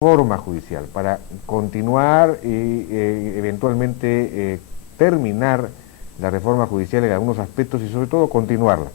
reforma judicial, para continuar y eventualmente terminar la reforma judicial en algunos aspectos y sobre todo continuarla.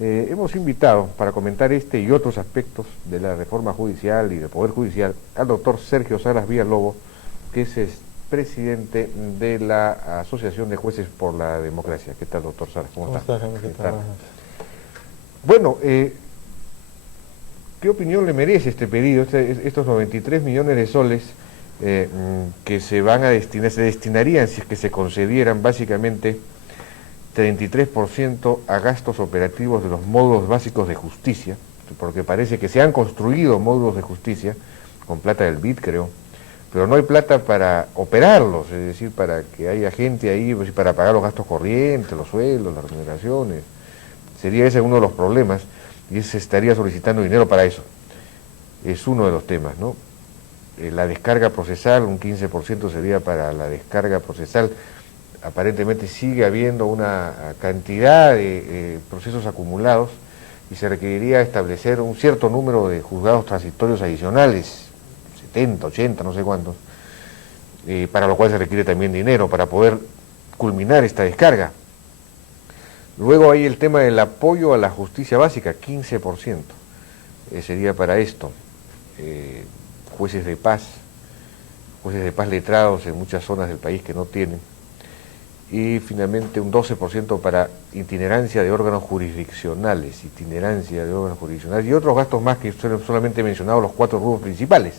Hemos invitado para comentar este y otros aspectos de la reforma judicial y del Poder Judicial al doctor Sergio Salas Villalobos, que es presidente de la Asociación de Jueces por la Democracia. ¿Qué tal, doctor Salas? ¿Cómo está? ¿Cómo estás, Jaime? ¿Qué tal? Bueno, ¿qué opinión le merece este pedido, estos 93 millones de soles que se van a destinar, se destinarían, si es que se concedieran, básicamente 33% a gastos operativos de los módulos básicos de justicia, porque parece que se han construido módulos de justicia con plata del BID, creo, pero no hay plata para operarlos, es decir, para que haya gente ahí, pues, para pagar los gastos corrientes, los sueldos, las remuneraciones. Sería ese uno de los problemas, y se estaría solicitando dinero para eso. Es uno de los temas, ¿no? La descarga procesal, un 15% sería para la descarga procesal. Aparentemente sigue habiendo una cantidad de procesos acumulados y se requeriría establecer un cierto número de juzgados transitorios adicionales, 70, 80, no sé cuántos, para lo cual se requiere también dinero para poder culminar esta descarga. Luego hay el tema del apoyo a la justicia básica, 15% sería para esto. Jueces de paz letrados en muchas zonas del país que no tienen. Y finalmente un 12% para itinerancia de órganos jurisdiccionales, y otros gastos más que son solamente mencionados los 4 rubros principales.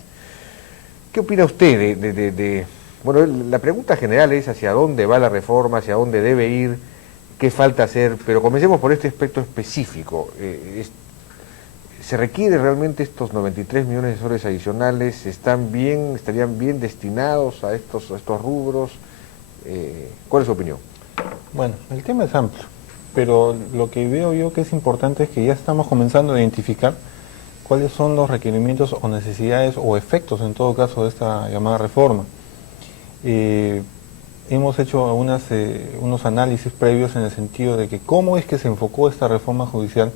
¿Qué opina usted bueno, la pregunta general es hacia dónde va la reforma, hacia dónde debe ir, qué falta hacer, pero comencemos por este aspecto específico. ¿Se requiere realmente estos 93 millones de soles adicionales? ¿Estarían bien destinados a estos rubros? ¿Cuál es su opinión? Bueno, el tema es amplio, pero lo que veo yo que es importante es que ya estamos comenzando a identificar cuáles son los requerimientos o necesidades o efectos, en todo caso, de esta llamada reforma. Hemos hecho unos análisis previos en el sentido de que cómo es que se enfocó esta reforma judicial,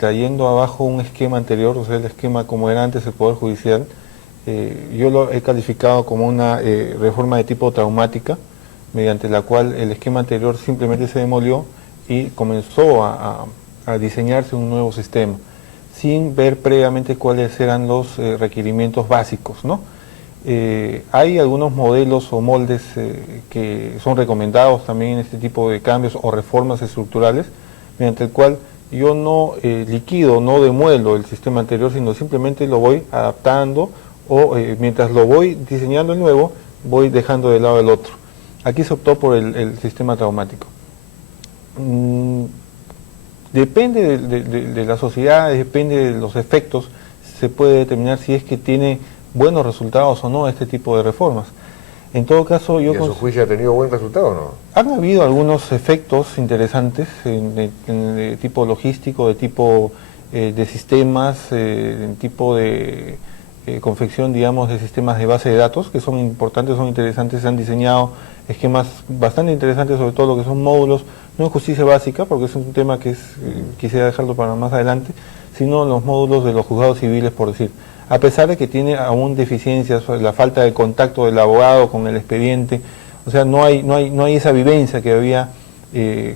trayendo abajo un esquema anterior, o sea, el esquema como era antes el Poder Judicial. Yo lo he calificado como una reforma de tipo traumática, mediante la cual el esquema anterior simplemente se demolió y comenzó a diseñarse un nuevo sistema, sin ver previamente cuáles eran los requerimientos básicos, ¿no? Hay algunos modelos o moldes que son recomendados también en este tipo de cambios o reformas estructurales, mediante el cual yo no liquido, no demuelo el sistema anterior, sino simplemente lo voy adaptando o mientras lo voy diseñando el nuevo, voy dejando de lado el otro. Aquí se optó por el sistema traumático. Depende de la sociedad, depende de los efectos, se puede determinar si es que tiene buenos resultados o no este tipo de reformas. En todo caso, ¿Y en su juicio ha tenido buen resultado o no? Han habido algunos efectos interesantes de tipo logístico, de tipo de sistemas, de tipo de confección, digamos, de sistemas de base de datos, que son importantes, son interesantes. Se han diseñado esquemas bastante interesantes, sobre todo lo que son módulos, no en justicia básica, porque es un tema que quisiera dejarlo para más adelante, sino los módulos de los juzgados civiles, por decir. A pesar de que tiene aún deficiencias, la falta de contacto del abogado con el expediente, o sea, no hay esa vivencia que había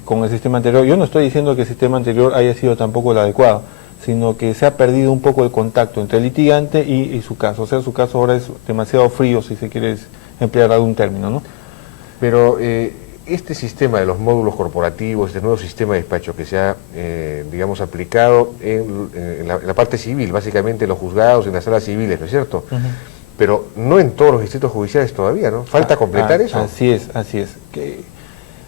con el sistema anterior. Yo no estoy diciendo que el sistema anterior haya sido tampoco el adecuado, sino que se ha perdido un poco el contacto entre el litigante y su caso. O sea, su caso ahora es demasiado frío, si se quiere emplear algún término, ¿no? Pero este sistema de los módulos corporativos, este nuevo sistema de despacho que se ha, digamos, aplicado en la parte civil, básicamente en los juzgados, en las salas civiles, ¿no es cierto? Pero no en todos los distritos judiciales todavía, ¿no? ¿Falta completar eso? Así es.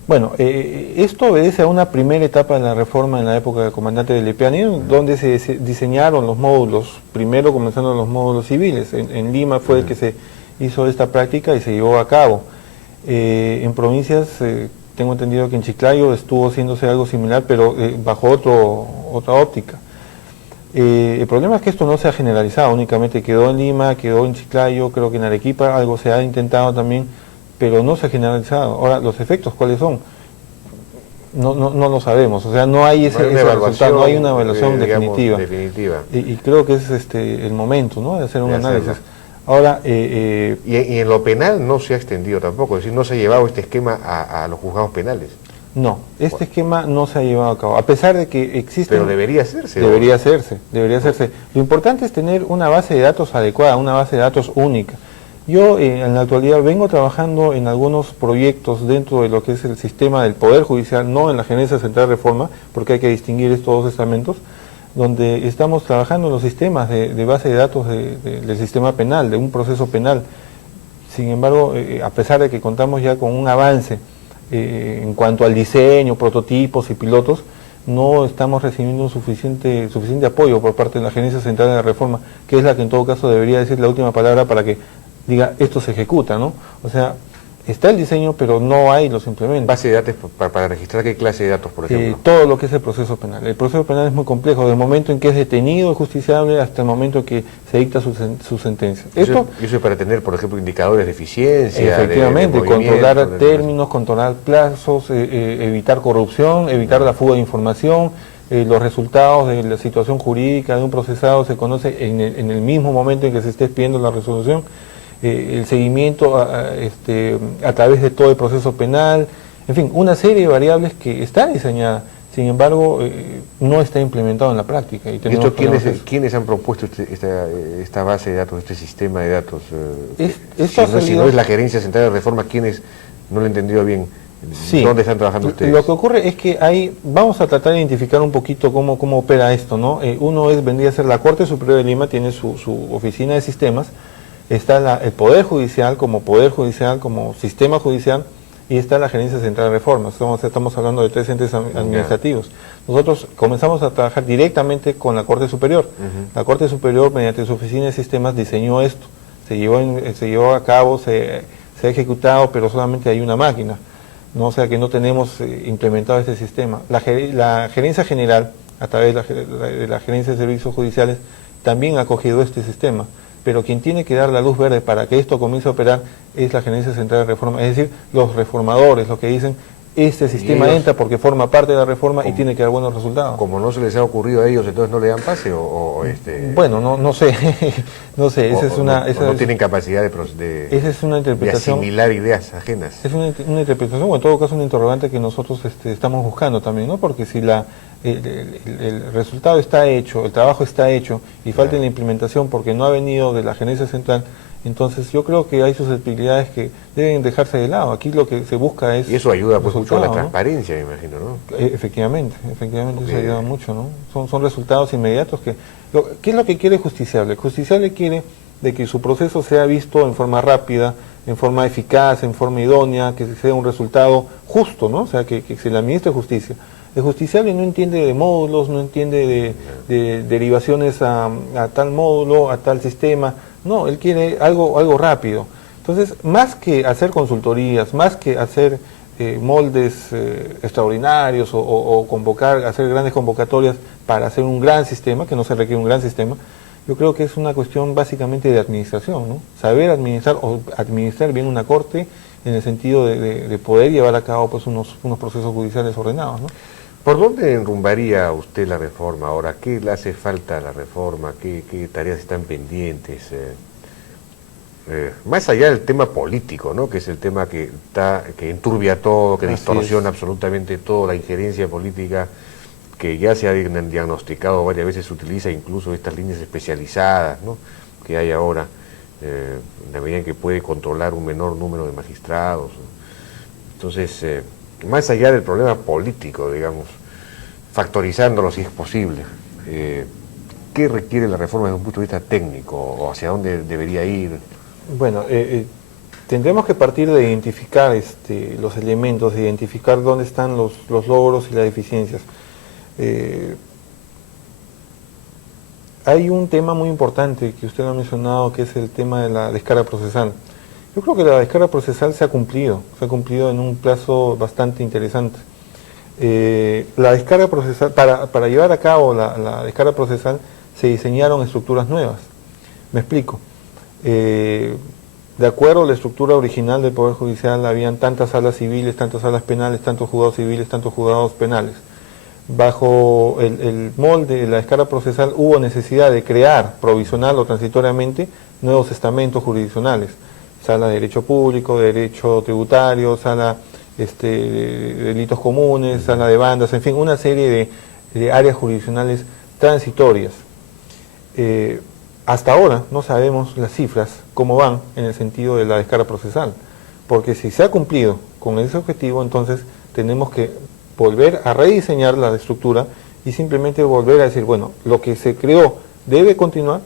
Bueno, esto obedece a una primera etapa de la reforma en la época del comandante de Lepiani, donde se diseñaron los módulos, primero comenzando los módulos civiles. En Lima fue el que se hizo esta práctica y se llevó a cabo. En provincias, tengo entendido que en Chiclayo estuvo haciéndose algo similar, pero bajo otra óptica. El problema es que esto no se ha generalizado, únicamente quedó en Lima, quedó en Chiclayo, creo que en Arequipa algo se ha intentado también, pero no se ha generalizado. Ahora, los efectos, ¿cuáles son? no lo sabemos, o sea, no hay ese resultado, no hay una evaluación digamos, definitiva. Y creo que es el momento, ¿no?, de hacer un análisis. Ahora, y en lo penal no se ha extendido tampoco, es decir, no se ha llevado este esquema a los juzgados penales. No, este esquema no se ha llevado a cabo, a pesar de que existe... Pero debería hacerse. Debería hacerse. Lo importante es tener una base de datos adecuada, una base de datos única. Yo en la actualidad vengo trabajando en algunos proyectos dentro de lo que es el sistema del Poder Judicial, no en la Gerencia Central de Reforma, porque hay que distinguir estos dos estamentos, donde estamos trabajando en los sistemas de base de datos del sistema penal, de un proceso penal. Sin embargo, a pesar de que contamos ya con un avance en cuanto al diseño, prototipos y pilotos, no estamos recibiendo un suficiente apoyo por parte de la Gerencia Central de Reforma, que es la que en todo caso debería decir la última palabra para que diga esto se ejecuta, ¿no? O sea, está el diseño, pero no hay los implementos. ¿Base de datos para registrar qué clase de datos, por ejemplo? Todo lo que es el proceso penal. El proceso penal es muy complejo, desde el momento en que es detenido, justiciable, hasta el momento en que se dicta su sentencia. Eso es para tener, por ejemplo, indicadores de eficiencia. Efectivamente, controlar términos, controlar plazos, evitar corrupción, evitar la fuga de información. Los resultados de la situación jurídica de un procesado se conoce en el mismo momento en que se esté expidiendo la resolución. El seguimiento a través de todo el proceso penal, en fin, una serie de variables que está diseñada, sin embargo, no está implementado en la práctica. Y esto, ¿quiénes han propuesto esta base de datos, este sistema de datos? Si no es la Gerencia Central de Reforma, ¿quiénes? No lo he entendido bien. Sí. ¿Dónde están trabajando ustedes? Lo que ocurre es que vamos a tratar de identificar un poquito cómo opera esto, ¿no? Uno vendría a ser la Corte Superior de Lima, tiene su oficina de sistemas. Está el Poder Judicial, como sistema judicial, y está la Gerencia Central de Reforma. Estamos hablando de 3 entes administrativos. Nosotros comenzamos a trabajar directamente con la Corte Superior. La Corte Superior, mediante su oficina de sistemas, diseñó esto. Se llevó a cabo, se ha ejecutado, pero solamente hay una máquina, ¿no? O sea que no tenemos implementado este sistema. La Gerencia General, a través de la Gerencia de Servicios Judiciales, también ha acogido este sistema. Pero quien tiene que dar la luz verde para que esto comience a operar es la Gerencia Central de Reforma, es decir, los reformadores, los que dicen, este sistema entra porque forma parte de la reforma y tiene que dar buenos resultados. Como no se les ha ocurrido a ellos, entonces no le dan pase Bueno, no sé, no tienen capacidad esa es una interpretación, de asimilar ideas ajenas. Es una interpretación, o en todo caso una interrogante que nosotros estamos buscando también, ¿no? Porque si el resultado está hecho, el trabajo está hecho y falta la implementación porque no ha venido de la Gerencia Central, entonces yo creo que hay susceptibilidades que deben dejarse de lado. Aquí lo que se busca es... Y eso ayuda pues mucho a la transparencia, me imagino, ¿no? Efectivamente, eso ayuda mucho, ¿no? Son resultados inmediatos que... ¿Qué es lo que quiere el justiciable? El justiciable quiere de que su proceso sea visto en forma rápida, en forma eficaz, en forma idónea, que sea un resultado justo, ¿no? O sea, que se le administre justicia. El justiciable no entiende de módulos, no entiende de derivaciones a tal módulo, a tal sistema. No, él quiere algo rápido. Entonces, más que hacer consultorías, más que hacer moldes extraordinarios o hacer grandes convocatorias para hacer un gran sistema, que no se requiere un gran sistema, yo creo que es una cuestión básicamente de administración, ¿no? Saber administrar o administrar bien una corte en el sentido de poder llevar a cabo pues unos procesos judiciales ordenados, ¿no? ¿Por dónde enrumbaría usted la reforma ahora? ¿Qué le hace falta a la reforma? ¿Qué tareas están pendientes? Más allá del tema político, ¿no? Que es el tema que enturbia todo, que distorsiona absolutamente todo, la injerencia política que ya se ha diagnosticado varias veces, se utiliza incluso estas líneas especializadas, ¿no? Que hay ahora, en la medida en que puede controlar un menor número de magistrados, ¿no? Entonces, más allá del problema político, digamos, factorizándolo si es posible, ¿qué requiere la reforma desde un punto de vista técnico o hacia dónde debería ir? Bueno, tendremos que partir de identificar los elementos, de identificar dónde están los logros y las deficiencias. Hay un tema muy importante que usted ha mencionado, que es el tema de la descarga procesal. Yo creo que la descarga procesal se ha cumplido en un plazo bastante interesante. La descarga procesal, para llevar a cabo la descarga procesal se diseñaron estructuras nuevas. Me explico. de acuerdo a la estructura original del Poder Judicial, habían tantas salas civiles, tantas salas penales, tantos juzgados civiles, tantos juzgados penales. Bajo el molde de la escala procesal hubo necesidad de crear provisional o transitoriamente nuevos estamentos jurisdiccionales, sala de derecho público, derecho tributario, sala de delitos comunes, sala de bandas, en fin, una serie de áreas jurisdiccionales transitorias. Hasta ahora no sabemos las cifras, cómo van en el sentido de la escala procesal, porque si se ha cumplido con ese objetivo, entonces tenemos que volver a rediseñar la estructura y simplemente volver a decir, bueno, lo que se creó debe continuar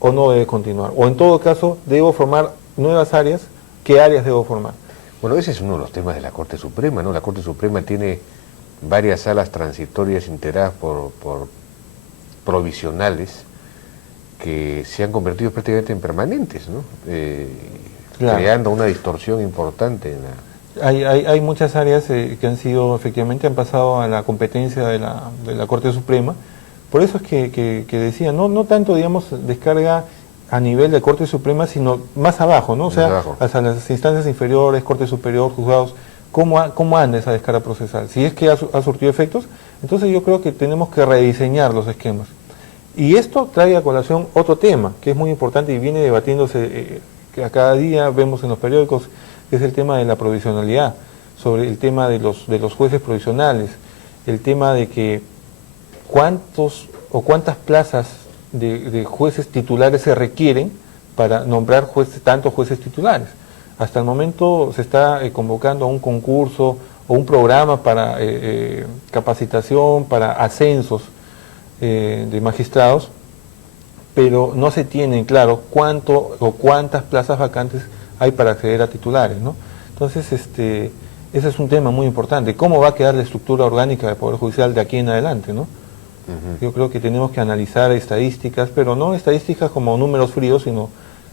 o no debe continuar, o en todo caso, debo formar nuevas áreas, ¿qué áreas debo formar? Bueno, ese es uno de los temas de la Corte Suprema, ¿no? La Corte Suprema tiene varias salas transitorias integradas por provisionales que se han convertido prácticamente en permanentes, ¿no? Claro. Creando una distorsión importante en la... Hay muchas áreas que han sido, efectivamente, han pasado a la competencia de la Corte Suprema. Por eso es que decía, no tanto, digamos, descarga a nivel de Corte Suprema, sino más abajo, ¿no? O sea, hasta las instancias inferiores, Corte Superior, juzgados, ¿cómo anda esa descarga procesal? Si es que ha surtido efectos, entonces yo creo que tenemos que rediseñar los esquemas. Y esto trae a colación otro tema, que es muy importante y viene debatiéndose, que a cada día vemos en los periódicos, que es el tema de la provisionalidad, sobre el tema de los jueces provisionales, el tema de que cuántas plazas de jueces titulares se requieren para nombrar tantos jueces titulares. Hasta el momento se está convocando a un concurso o un programa para capacitación, para ascensos de magistrados, pero no se tiene claro cuánto o cuántas plazas vacantes hay para acceder a titulares, ¿no? Entonces, ese es un tema muy importante. ¿Cómo va a quedar la estructura orgánica del Poder Judicial de aquí en adelante, ¿no? Yo creo que tenemos que analizar estadísticas, pero no estadísticas como números fríos, sino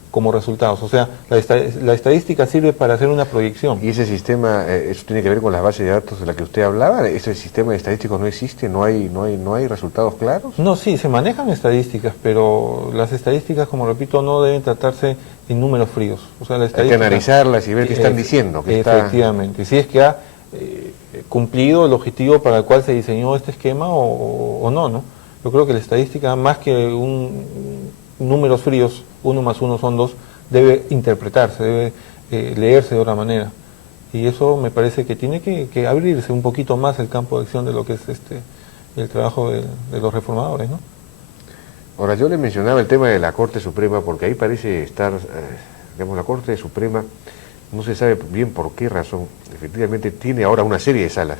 como resultados. O sea, la estadística sirve para hacer una proyección. ¿Y ese sistema, eso tiene que ver con las bases de datos de la que usted hablaba? ¿Ese sistema estadístico no existe? ¿No hay resultados claros? No, sí, se manejan estadísticas, pero las estadísticas, como repito, no deben tratarse en números fríos. O sea, la estadística, hay que analizarlas y ver qué están diciendo. Efectivamente, si es que ha cumplido el objetivo para el cual se diseñó este esquema o no, ¿no? Yo creo que la estadística, más que números fríos, 1 más 1 son 2, debe interpretarse, debe leerse de otra manera. Y eso me parece que tiene que abrirse un poquito más el campo de acción de lo que es el trabajo de los reformadores, ¿no? Ahora, yo le mencionaba el tema de la Corte Suprema porque ahí parece estar, digamos, la Corte Suprema, no se sabe bien por qué razón, efectivamente tiene ahora una serie de salas.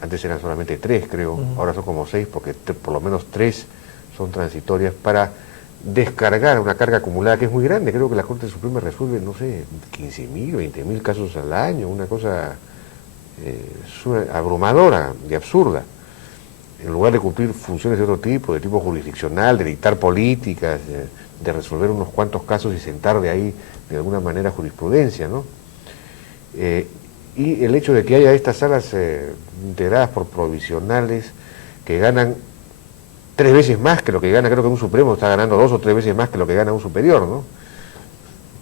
Antes eran solamente 3, creo, ahora son como 6, porque por lo menos 3 son transitorias para descargar una carga acumulada que es muy grande. Creo que la Corte Suprema resuelve, no sé, 15.000, 20.000 casos al año, una cosa abrumadora y absurda. En lugar de cumplir funciones de otro tipo, de tipo jurisdiccional, de dictar políticas, de resolver unos cuantos casos y sentar de ahí de alguna manera jurisprudencia, ¿no? Y el hecho de que haya estas salas integradas por provisionales que ganan 3 veces más que lo que gana, creo que un Supremo está ganando 2 o 3 veces más que lo que gana un superior, ¿no?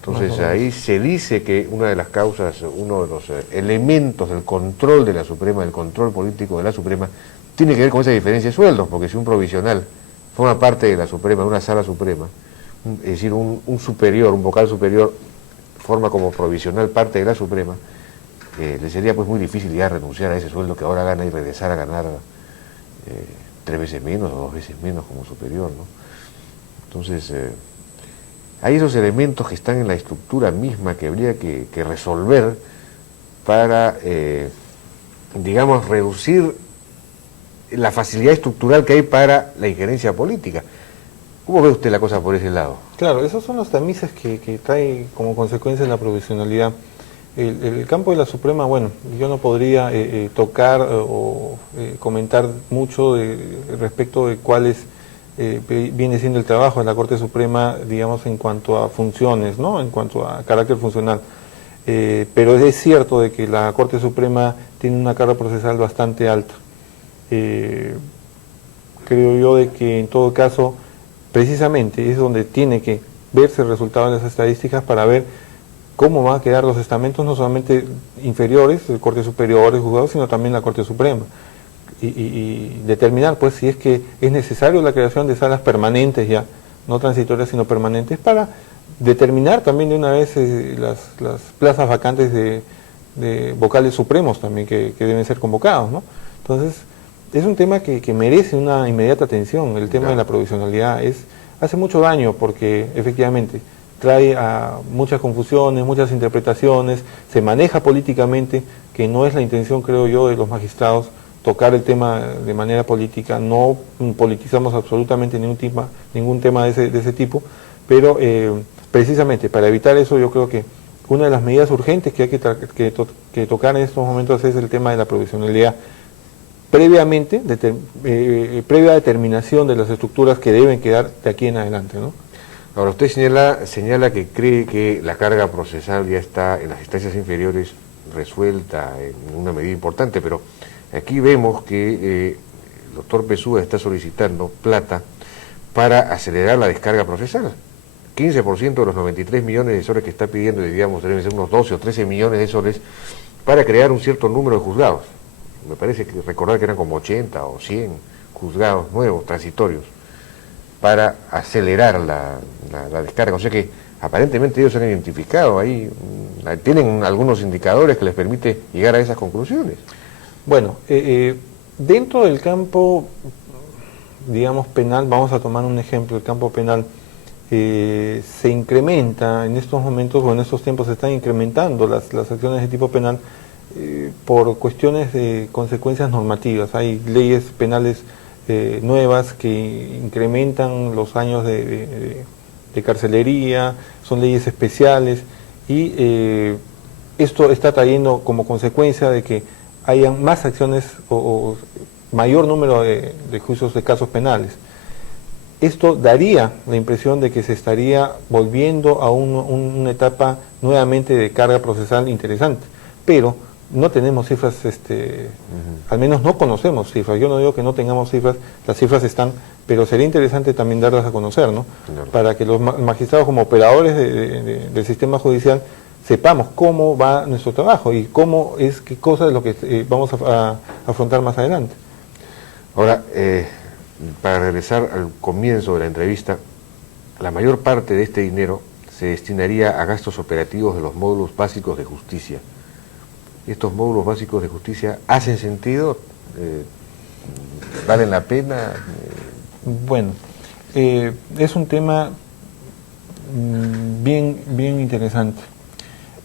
Entonces ahí se dice que una de las causas, uno de los elementos del control de la Suprema, del control político de la Suprema, tiene que ver con esa diferencia de sueldos, porque si un provisional forma parte de la Suprema, de una sala suprema, es decir, un superior, un vocal superior, forma como provisional parte de la Suprema, le sería pues muy difícil ya renunciar a ese sueldo que ahora gana y regresar a ganar 3 veces menos o 2 veces menos como superior, ¿no? Entonces, hay esos elementos que están en la estructura misma que habría que resolver para, digamos, reducir la facilidad estructural que hay para la injerencia política. ¿Cómo ve usted la cosa por ese lado? Claro, esos son los tamices que trae como consecuencia la provisionalidad. El campo de la Suprema, bueno, yo no podría tocar o comentar mucho respecto de cuál viene siendo el trabajo de la Corte Suprema, digamos, en cuanto a funciones, ¿no? En cuanto a carácter funcional. Pero es cierto de que la Corte Suprema tiene una carga procesal bastante alta. Creo yo de que en todo caso, precisamente es donde tiene que verse el resultado de las estadísticas para ver cómo van a quedar los estamentos, no solamente inferiores, el Corte Superior, el juzgado, sino también la Corte Suprema. Y determinar pues si es que es necesario la creación de salas permanentes ya, no transitorias sino permanentes, para determinar también de una vez las plazas vacantes de vocales supremos también que deben ser convocados, ¿no? Entonces, es un tema que merece una inmediata atención. El tema de la provisionalidad hace mucho daño porque efectivamente trae a muchas confusiones, muchas interpretaciones, se maneja políticamente, que no es la intención, creo yo, de los magistrados tocar el tema de manera política. No politizamos absolutamente ningún tema de ese tipo, pero precisamente para evitar eso yo creo que una de las medidas urgentes que hay que tocar en estos momentos es el tema de la provisionalidad, previa determinación de las estructuras que deben quedar de aquí en adelante, ¿no? Ahora, usted señala que cree que la carga procesal ya está en las instancias inferiores resuelta en una medida importante, pero aquí vemos que el doctor Pesúa está solicitando plata para acelerar la descarga procesal. 15% de los 93 millones de soles que está pidiendo, digamos, deben ser unos 12 o 13 millones de soles para crear un cierto número de juzgados. Me parece que recordar que eran como 80 o 100 juzgados nuevos, transitorios, para acelerar la descarga. O sea que aparentemente ellos se han identificado ahí, tienen algunos indicadores que les permite llegar a esas conclusiones. Bueno, dentro del campo, digamos, penal, vamos a tomar un ejemplo, el campo penal, se incrementa en estos momentos, o en estos tiempos se están incrementando las acciones de tipo penal por cuestiones de consecuencias normativas. Hay leyes penales nuevas que incrementan los años de carcelería, son leyes especiales, y esto está trayendo como consecuencia de que hayan más acciones o mayor número de juicios de casos penales. Esto daría la impresión de que se estaría volviendo a una etapa nuevamente de carga procesal interesante, pero no tenemos cifras, al menos no conocemos cifras. Yo no digo que no tengamos cifras, las cifras están, pero sería interesante también darlas a conocer, ¿no? Claro. Para que los magistrados como operadores del sistema judicial sepamos cómo va nuestro trabajo y qué cosa es lo que vamos a afrontar más adelante. Ahora, para regresar al comienzo de la entrevista, la mayor parte de este dinero se destinaría a gastos operativos de los módulos básicos de justicia. ¿Estos módulos básicos de justicia hacen sentido? ¿Valen la pena? Bueno, es un tema bien interesante.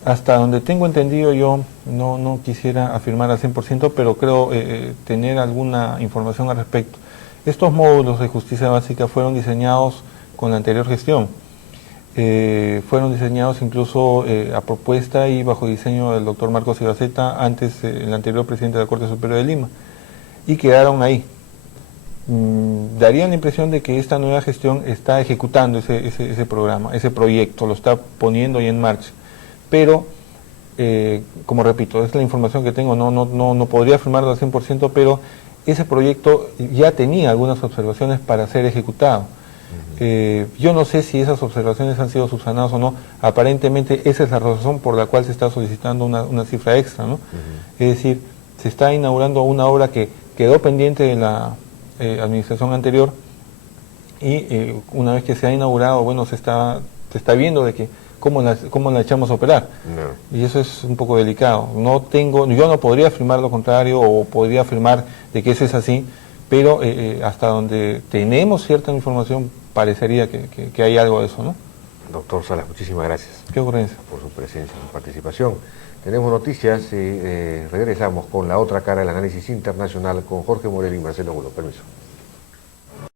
Hasta donde tengo entendido, yo no quisiera afirmar al 100%, pero creo tener alguna información al respecto. Estos módulos de justicia básica fueron diseñados con la anterior gestión. Fueron diseñados incluso a propuesta y bajo diseño del doctor Marcos Ibaceta, antes el anterior presidente de la Corte Superior de Lima, y quedaron ahí. Daría la impresión de que esta nueva gestión está ejecutando ese programa, ese proyecto, lo está poniendo ya en marcha. Pero, como repito, es la información que tengo, no podría afirmarlo al 100%, pero ese proyecto ya tenía algunas observaciones para ser ejecutado. Yo no sé si esas observaciones han sido subsanadas o no. Aparentemente esa es la razón por la cual se está solicitando una cifra extra, ¿no? Es decir, se está inaugurando una obra que quedó pendiente de la administración anterior, y una vez que se ha inaugurado, bueno, se está viendo de que cómo la echamos a operar. No. Y eso es un poco delicado. Yo no podría afirmar lo contrario, o podría afirmar de que eso es así, pero hasta donde tenemos cierta información parecería que hay algo de eso, ¿no? Doctor Salas, muchísimas gracias. ¿Qué ocurrencia? Por su presencia, su participación. Tenemos noticias y regresamos con la otra cara del análisis internacional con Jorge Morel y Marcelo Angulo. Permiso.